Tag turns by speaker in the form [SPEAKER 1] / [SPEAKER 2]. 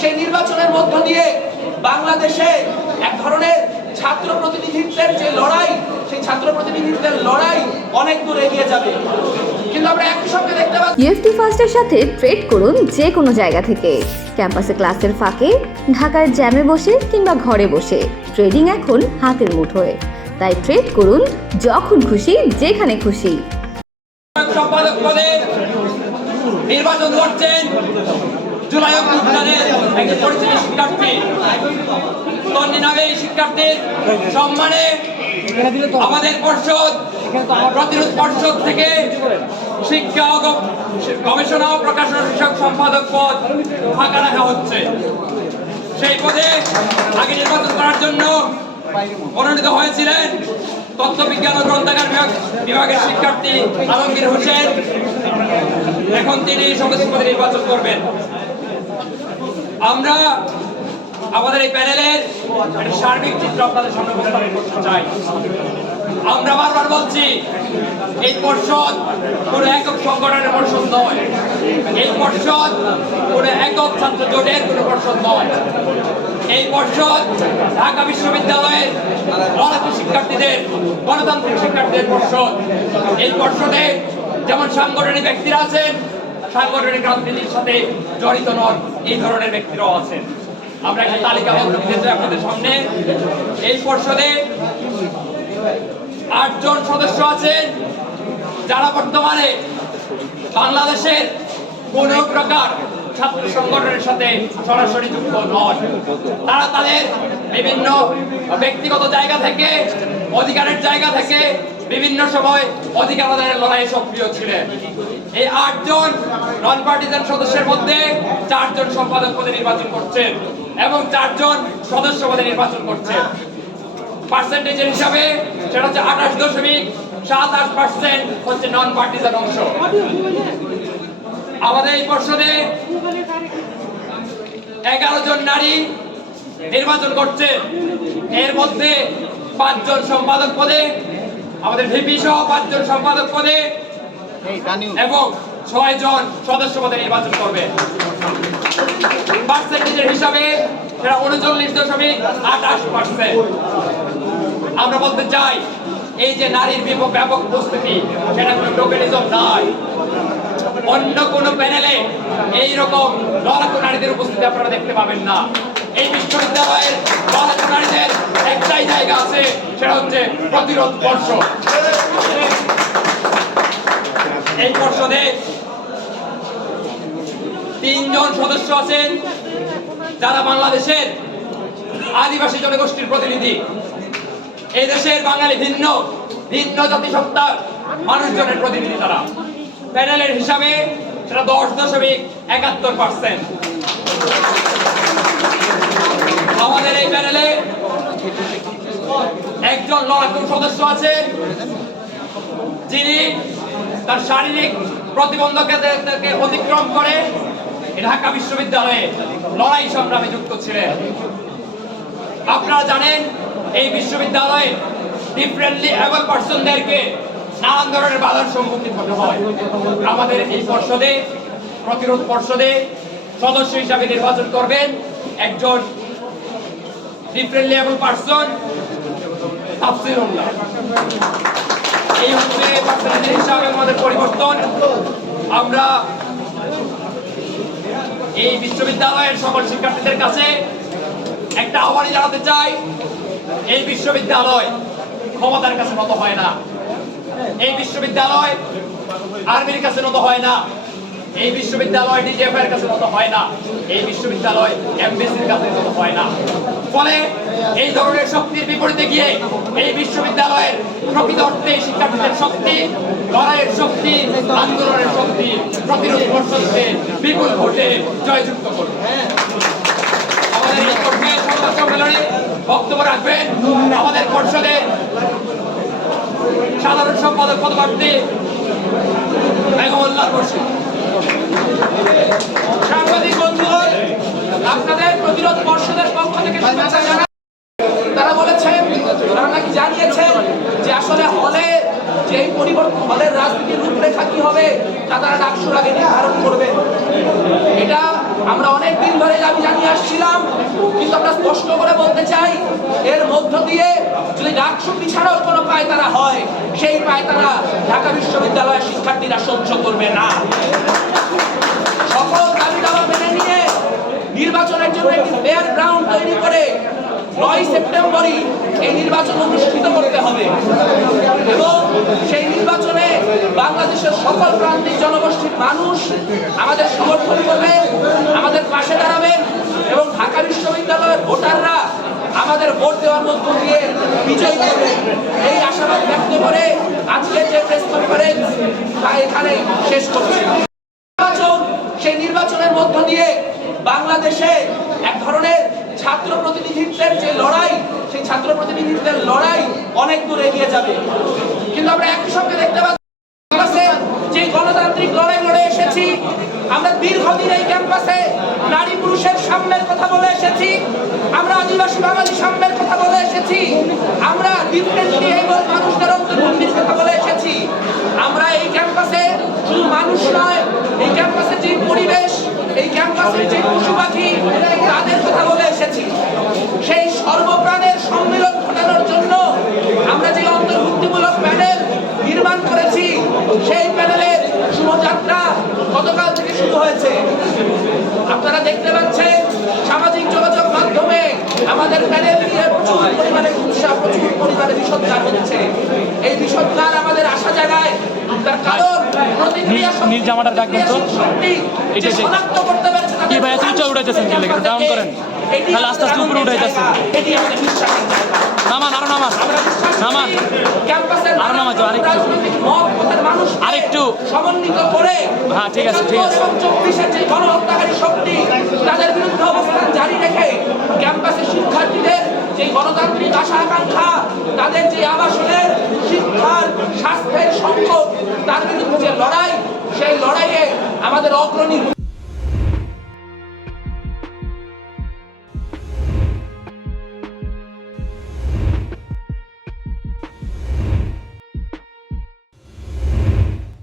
[SPEAKER 1] সেই নির্বাচনের মধ্য দিয়ে বাংলাদেশে এক ধরনের ছাত্র প্রতিনিধিত্বের যে লড়াই সেই ছাত্র প্রতিনিধিত্বের লড়াই অনেক দূর এগিয়ে যাবে। কিন্তু আমরা একই সঙ্গে দেখতে পাচ্ছি
[SPEAKER 2] ইউএফটি ফার্স্টের সাথে ট্রেড করুন যে কোনো জায়গা থেকে। ক্যাম্পাসে ক্লাসের ফাঁকে ঢাকার জ্যামে বসে কিংবা ঘরে বসে। ট্রেডিং এখন হাতের মুঠোয়। তাই ট্রেড করুন যখন খুশি যেখানে খুশি।
[SPEAKER 3] সম্পাদক পদে নির্বাচন করছেন জুলাই সম্মানে আমাদের পর্ষদ, প্রতিরোধ পর্ষদ থেকে শিক্ষা গবেষণা ও প্রকাশনা বিষয়ক সম্পাদক পদ ফাঁকা রাখা হচ্ছে। সেই পদে আগে নির্বাচন করার জন্য মনোনীত হয়েছিলেন তথ্য বিজ্ঞান ও গ্রন্থাগার বিভাগ বিভাগের শিক্ষার্থী আলমগীর হোসেন। এখন তিনি সদস্য নির্বাচন করবেন। আমরা আমাদের এই প্যানেলের সার্বিক চিত্র আপনাদের সামনে উপস্থাপন করতে চাই। আমরা বারবার বলছি, এই পর্ষদ কোনো একক সংগঠনের পর্ষদ নয়। এই পর্ষদ কোনো একক ছাত্র জোটের কোনো পর্ষদ নয়। এই পর্ষদ ঢাকা বিশ্ববিদ্যালয়ের লড়াকু শিক্ষার্থীদের, গণতান্ত্রিক শিক্ষার্থীদের পর্ষদ। এই পর্ষদে যেমন সাংগঠনিক ব্যক্তিরা আছেন সাংগঠনিক রাজনীতির সাথে জড়িত নন, এই ধরনের ব্যক্তিরাও আছেন। আমরা একটা তালিকাবদ্ধ দিতে আপনাদের সামনে এই পর্ষদে আটজন সদস্য আছেন, যারা বর্তমানে বাংলাদেশের কোন প্রকার ছাত্র সংগঠনের সাথে সরাসরি যুক্ত নন। তারা তাদের বিভিন্ন ব্যক্তিগত জায়গা থেকে, অধিকারের জায়গা থেকে বিভিন্ন সময় অধিকার আদায়ের লড়াইয়ে সক্রিয় ছিলেন। এই আটজন নন পার্টিজান সদস্যের মধ্যে চারজন সম্পাদক পদে নির্বাচন করছেন এবং চারজন সদস্য পদে নির্বাচন করছেন। পার্সেন্টেজের হিসাবে সেটা হচ্ছে আঠাশ দশমিক সাত আট পার্সেন্ট হচ্ছে নন পার্টিজান অংশ। আমাদের এই পর্ষদে এগারো জন নারী নির্বাচন করছে। এর মধ্যে পাঁচজন সম্পাদক পদে আমাদের ভিপি সহ পাঁচজন সম্পাদক পদে এবং ছয় জন সদস্য পদে নির্বাচন করবে। পার্সেন্টেজের হিসাবে সেটা উনচল্লিশ দশমিক আঠাশ পার্সেন্ট আমরা বলতে চাই এই যে নারীর ব্যাপক উপস্থিতি সেটা কোনো টোকেনিজম নয়। অন্য কোন প্যানেলে এই রকম লড়াকু নারীদের উপস্থিতি আপনারা দেখতে পাবেন না। এই বিশ্ববিদ্যালয়ের লড়াকু নারীদের একটাই জায়গা আছে, সেটা হচ্ছে প্রতিরোধ পর্ষদ এই পর্ষদে তিনজন সদস্য আছেন, যারা বাংলাদেশের আদিবাসী জনগোষ্ঠীর প্রতিনিধি। এই দেশের বাঙালি ভিন্ন ভিন্ন জাতিসত্তার মানুষজনের প্রতিনিধি তারা। প্যানেলের হিসাবে সেটা দশ দশমিক একাত্তর পার্সেন্ট। আমাদের এই প্যানেলে একজন লড়াকু সদস্য আছেন যিনি তার শারীরিক প্রতিবন্ধকতাকে অতিক্রম করে ঢাকা বিশ্ববিদ্যালয়ে লড়াই সংগ্রামে যুক্ত ছিলেন। আপনারা জানেন, এই বিশ্ববিদ্যালয়ে ডিফারেন্টলি অ্যাবল পার্সনদেরকে নানান ধরনের বাধার সম্মুখীন হতে হয়। আমাদের এই পর্ষদে, প্রতিরোধ পর্ষদে সদস্য হিসাবে নির্বাচন করবেন একজন ডিফারেন্টলি অ্যাবল পার্সন তাফসিরুল্লাহ এই হচ্ছে পার্সেন্টেজ হিসাবে আমাদের পরিবর্তন, আমরা এই বিশ্ববিদ্যালয়ের সকল শিক্ষার্থীদের কাছে একটা আহ্বানই জানাতে চাই, এই বিশ্ববিদ্যালয় ক্ষমতার কাছে নত হয় না। এই বিশ্ববিদ্যালয় আর্মির কাছে নত হয় না। এই বিশ্ববিদ্যালয় ডিজিএফ এর কাছে নত হয় না, এই বিশ্ববিদ্যালয় এমবিসির কাছে নত হয় না। ফলে এই ধরনের শক্তির বিপরীতে গিয়ে এই বিশ্ববিদ্যালয়ের প্রকৃত অর্থে শিক্ষার্থীদের শক্তি, লড়াইয়ের শক্তি, আন্দোলনের শক্তি, প্রতিরোধ পর্ষদকে বিপুল ভোটে জয়যুক্ত করবে। আমাদের এই কর্মের সংবাদ সম্মেলনে বক্তব্য রাখবেন আমাদের পর্ষদের সাধারণ সম্পাদক পদপ্রার্থী মেঘমুল্লাহ বসির
[SPEAKER 1] সাংবাদিক বন্ধুগণ, আপনাদের প্রতিরোধ পর্ষদের পক্ষ থেকে শুভেচ্ছা জানাই। তারা বলেছেন, তারা নাকি জানিয়েছেন যে আসলে হলে যে পরিবর্তন, হলের রাজনীতির রূপরেখা কি হবে, তা তারা ডাকসুর আগে নির্ধারণ করবে। এটা আমরা অনেক দিন ধরে দাবি জানিয়ে আসছিলাম, কিন্তু আমরা স্পষ্ট করে বলতে চাই, এর মধ্য দিয়ে যদি ডাকসু ছাড়াও কোনো পায়তারা হয়, সেই পায়তারা ঢাকা বিশ্ববিদ্যালয়ের শিক্ষার্থীরা সহ্য করবে না। সকল দাবি দাবা মেনে নিয়ে নির্বাচনের জন্য একটি ফেয়ার গ্রাউন্ড তৈরি করে নয় সেপ্টেম্বরই এই নির্বাচন অনুষ্ঠিত করতে হবে। এবং সেই নির্বাচনে বাংলাদেশের সকল প্রান্তিক জনগোষ্ঠীর মানুষ আমাদের সমর্থন করবে, আমাদের পাশে দাঁড়াবেন এবং ঢাকা বিশ্ববিদ্যালয়ের ভোটাররা আমাদের ভোট দেওয়ার মধ্য দিয়ে বিজয় করবে। এই আশাবাদ ব্যক্ত করে আজকে যে প্রেস কনফারেন্স তা এখানে শেষ করছি নির্বাচন সেই নির্বাচনের মধ্য দিয়ে বাংলাদেশে এক ধরনের ছাত্র প্রতিনিধিত্বের যে লড়াই, সেই ছাত্র প্রতিনিধিত্বের লড়াই অনেক দূর এগিয়ে যাবে। কিন্তু আমরা একই সঙ্গে দেখতে পাচ্ছি যে গণতান্ত্রিক লড়াই লড়ে এসেছি, আমরা দীর্ঘদিন এই ক্যাম্পাসে নারী পুরুষের সাম্যের কথা বলে এসেছি, আমরা আদিবাসী বাঙালি সাম্যের কথা বলে এসেছি, আমরা ডিফারেন্টলি এবল মানুষদের অন্তর্ভুক্তির কথা বলে এসেছি। আমরা এই ক্যাম্পাসে শুধু মানুষ নয়, এই ক্যাম্পাসে যে পরিবেশ, এই ক্যাম্পাসে যে পশু পাখি এসেছি সেই সর্বপ্রাণের সম্মিলন ঘটানোর জন্য আমরা যে অন্তর্ভুক্তিমূলক প্যানেল নির্মাণ করেছি সেই প্যানেলের শুভযাত্রা গতকাল থেকে শুরু হয়েছে আপনারা দেখতে পাচ্ছেন সামাজিক যোগাযোগ মাধ্যমে আমাদের প্যানেল নিয়ে প্রচুর পরিমাণে উৎসাহ প্রচুর পরিমাণে বিষোদ্গার হচ্ছে এই বিষোদ্গার আমাদের আশা জায়গায় তার কারণ প্রতিক্রিয়া
[SPEAKER 4] নীল- জামাটার ডাক।
[SPEAKER 1] শক্তি
[SPEAKER 4] এটা
[SPEAKER 1] শনাক্ত করতে পেরেছে
[SPEAKER 4] কি ভাই, লেগে? ডাউন করেন। তাহলে আস্তে আস্তে উপরে
[SPEAKER 1] বিশ্বাসের জায়গা
[SPEAKER 4] নামান আরও নামান নামান আরও নামাতে, আরেকটু। আরেকটু।
[SPEAKER 1] সমন্বিত করে
[SPEAKER 4] হ্যাঁ, ঠিক আছে, ঠিক আছে।
[SPEAKER 1] চব্বিশের যে গণহত্যাকারী শক্তি তাদের বিরুদ্ধে অবস্থান জারি রেখে ক্যাম্পাসে শিক্ষার্থীদের যে গণতান্ত্রিক আশা আকাঙ্ক্ষা তাদের যে আবাসনের শিক্ষার স্বাস্থ্যের সংকট তার বিরুদ্ধে যে লড়াই সেই লড়াইয়ে আমাদের অগ্রণী